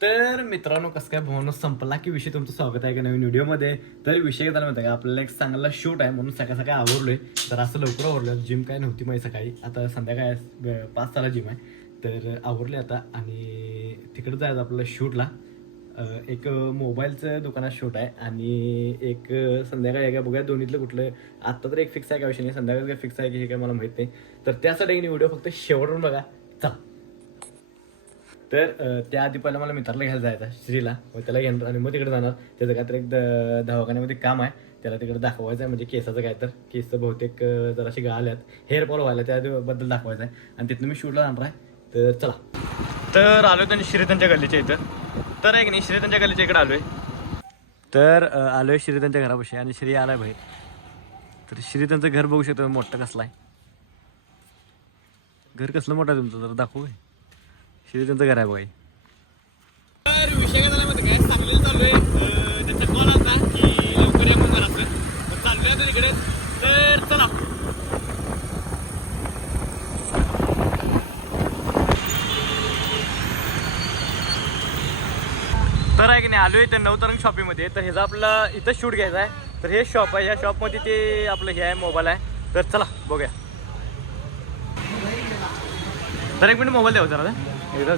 तर मित्रांनो, कसं काय भावना संपला की विषय. तुमचं स्वागत आहे का नवीन व्हिडिओमध्ये. तर विषय काय झाला माहिती का, आपल्याला एक चांगला शूट आहे म्हणून सकाळ सकाळी आवरलोय. तर असं लवकर आवरलं, जिम काय नव्हती माझी सकाळी, आता संध्याकाळी 5 ताला जिम आहे. तर आवरले आता आणि तिकडे जायचं आपल्याला शूटला. एक मोबाईलचं दुकानात शूट आहे आणि एक संध्याकाळी आहे का बघूया, दोन्हीतलं कुठलं. आत्ता तर एक फिक्स आहे का विषय नाही, संध्याकाळी काय फिक्स आहे की हे काय मला माहीत नाही. तर त्यासाठी व्हिडिओ फक्त शेवटून बघा. चला. तर त्याआधी पहिला मला मित्राला घ्यायला जायचा श्रीला, मग त्याला घेणार आणि मग तिकडे जाणार. त्याचं काय तर एक दवाखान्यामध्ये काम आहे, त्याला तिकडे दाखवायचं आहे. म्हणजे केसाचं काय तर केसचं बहुतेक जराशी गळाल्यात, हेअर फॉल व्हायला, त्याबद्दल दाखवायचं आहे. आणि तिथनं मी शूटला जाणार आहे. तर चला. तर आलो त्यांनी श्री त्यांच्या गल्लीच्या इथं. तर एक नाही, श्री त्यांच्या गल्लीच्या इकडे आलोय. तर आलोय श्री त्यांच्या घरापाशी आणि श्री आलाय बाहेर. तर श्री त्यांचं घर बघू शकतो, मोठं कसलं आहे घर, कसलं मोठं आहे तुमचं, जरा दाखवू. श्री त्यांचं घर आहे बघा. तर विषय काय झाला माहिती काय, सांगलीला चाललोय. त्यांचा कॉल आला की लवकर या म्हणून घरात, तर चाललोय आता तिकडे. तर चला. तर आहे की नाही, आलोय इथं नवतरंग शॉपिंगमध्ये. तर ह्याचा आपला इथं शूट घ्यायचा आहे. तर हे शॉप आहे, ह्या शॉपमध्ये ते आपलं हे आहे, मोबाईल आहे. तर चला बघूया. तर एक मिनिट मोबाईल द्यावं जरा एकदा.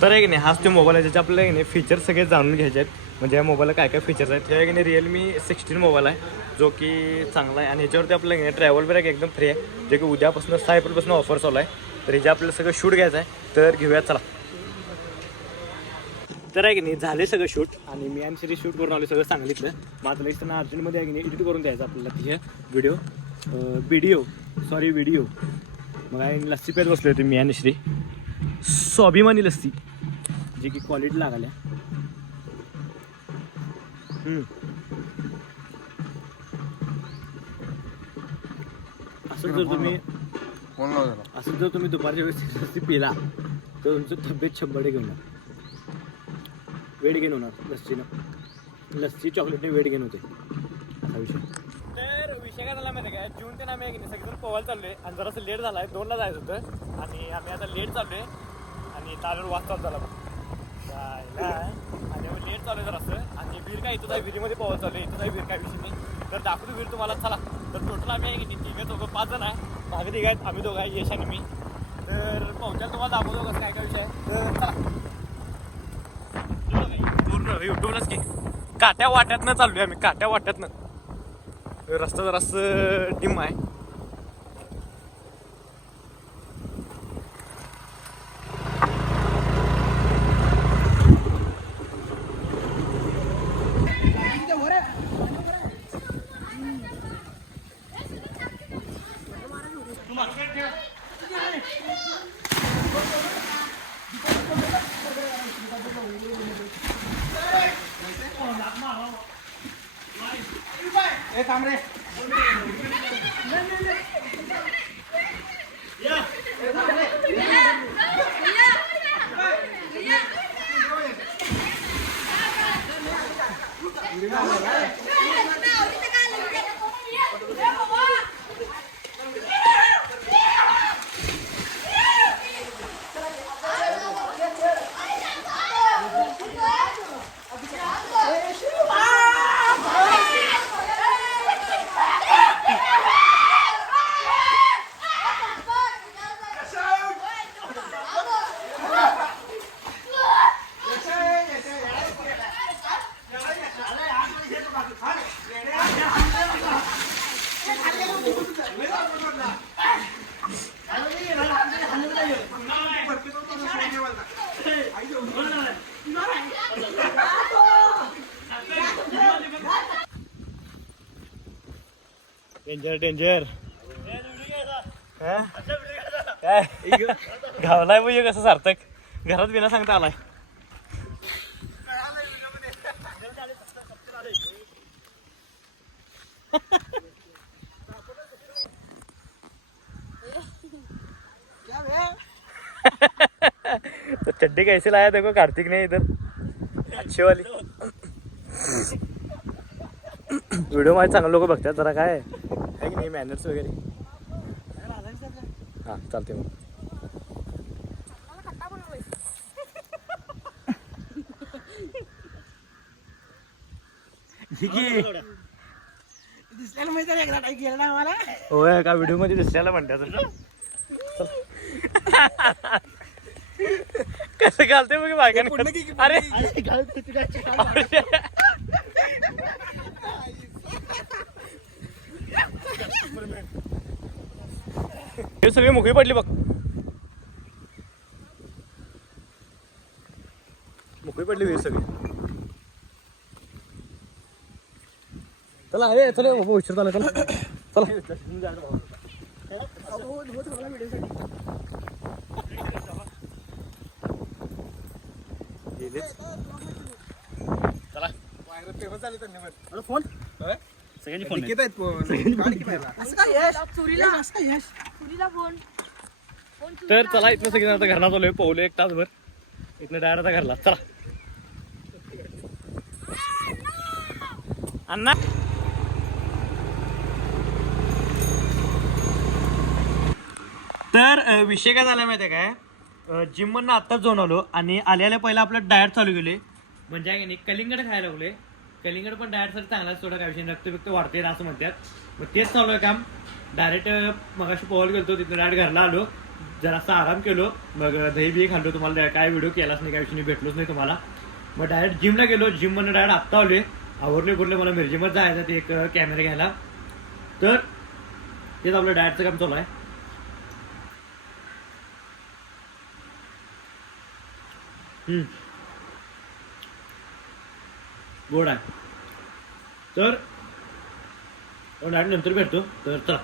तर आहे की नाही, हाच तो मोबाईल आहे ज्याचे आपल्याला नाही फीचर्स सगळे जाणून घ्यायचे आहेत. म्हणजे या मोबाईलला काय काय फीचर्स आहेत. हे आहे की नाही Realme 16 मोबाईल आहे, जो की चांगला आहे. आणि ह्याच्यावरती आपल्याला ट्रॅव्हल बॅग एकदम फ्री आहे, जे की उद्यापासून 6 एप्रिलपासून ऑफर चालू आहे. तर ह्याचे आपल्याला सगळं शूट घ्यायचं आहे. तर घेऊया चला. तर आहे की नाही, झाले सगळं शूट आणि मी आणि श्री शूट करून आलो सगळं सांगितलं. माझं लाईक त्यांना अर्जंटमध्ये आहे की नाही एडिट करून द्यायचं आपल्याला तिथे व्हिडिओ. मग आहे लस्सी पेत बसले होते मी आणि श्री, स्वाभिमानी लस्सी, जी की क्वालिटी लागल्या. असं जर तुम्ही दुपारच्या वेळेस लस्सी पिला तर तुमचं तब्येत 100% घेऊन वेट गेन होणार. लस्सी चॉकलेटने वेट गेन होते, असा विषय. तर विषय काय झाला माहिती काय, जून ते आम्ही सगळेजण पोहायला चाललोय आणि जरासं लेट झाला आहे. 2ला जायचं होतं आणि आम्ही आता लेट चाललोय आणि तालूर वाज चालू झाला आणि आम्ही लेट चालू आहे जरासं. आणि विहीर काय इथं आहे, विहिरीमध्ये पोहायला चालू आहे. इथं आहे विहीर, काय विषय नाही. तर दाखवतो विहीर तुम्हाला. चला. तर टोटल आम्ही आहे की तिघं दोघं 5 जण आहे. मागे 3 आहेत, आम्ही दोघं आहे, यश आणि मी. तर पोहोचायला तुम्हाला दाखवतो कसं काय काय विषय आहे. तर चला. पूर्ण युट्यूबलाच की काट्या वाट्यातनं चाललोय आम्ही, काट्या वाट्यातनं. रस्ता जरासं डिम आहे. डेंजर डेंजर काय घावलाय म्हणजे कसं सार्थक घरात बिना सांगता आलाय. तो चड्डी कैसे लाया देखो कार्तिक ने इधर अच्छी वाली. व्हिडिओ मध्ये चांगले लोक बघतात जरा काय आहे की नाही मॅनर्स वगैरे. हा चालते मग. दिसल्याला माहिती आहे एकदा काय केलं ना आम्हाला. होय का व्हिडिओ मध्ये दिसल्याला म्हणतात. कसं घालते मग बायकांनी. अरे हे सगळी मुकळी पडली बघ. मुकळी पडली हे सगळी. चला अरे चला उशीर झाला. चला चला फोन सगळ्यांनी फोन असं काय यश चोरीला असं काय यश चोरीला फोन तर चला इथनं सगळी आता घरला चालू पोहलो 1 तासभर. इथनं डायरेक्ट आता घरला. चला अण्णा. तर विषय काय झाला माहिती आहे काय, जिम मधनं आत्ताच जाऊन आलो आणि आल्याला पहिला आपलं डाएट चालू केले. म्हणजे आहे की नाही कलिंगड खायला लागले. कलिंगड पण डाएटसाठी चांगलाच थोडा काय विषय रक्त वाढते असं म्हणतात. मग तेच चालू आहे काम. डायरेक्ट मगाशी पोहायला गेलो तिथं डायरेक्ट घरला आलो. जरासा आराम केलो. मग दही बी खाल्लो. तुम्हाला काय व्हिडिओ केलाच नाही, काय विषयी भेटलोच नाही तुम्हाला. मग डायरेक्ट जिमला गेलो. जिम मधून डायरेक्ट आत्ता आलोय. आवरले कुठले मला मिरजेमध्ये जायचं ते एक कॅमेरा घ्यायला. तर तेच आपलं डाएटचं काम चालू आहे. गोड आहे. तर डायरेक्ट नंतर भेटतो. तर चला.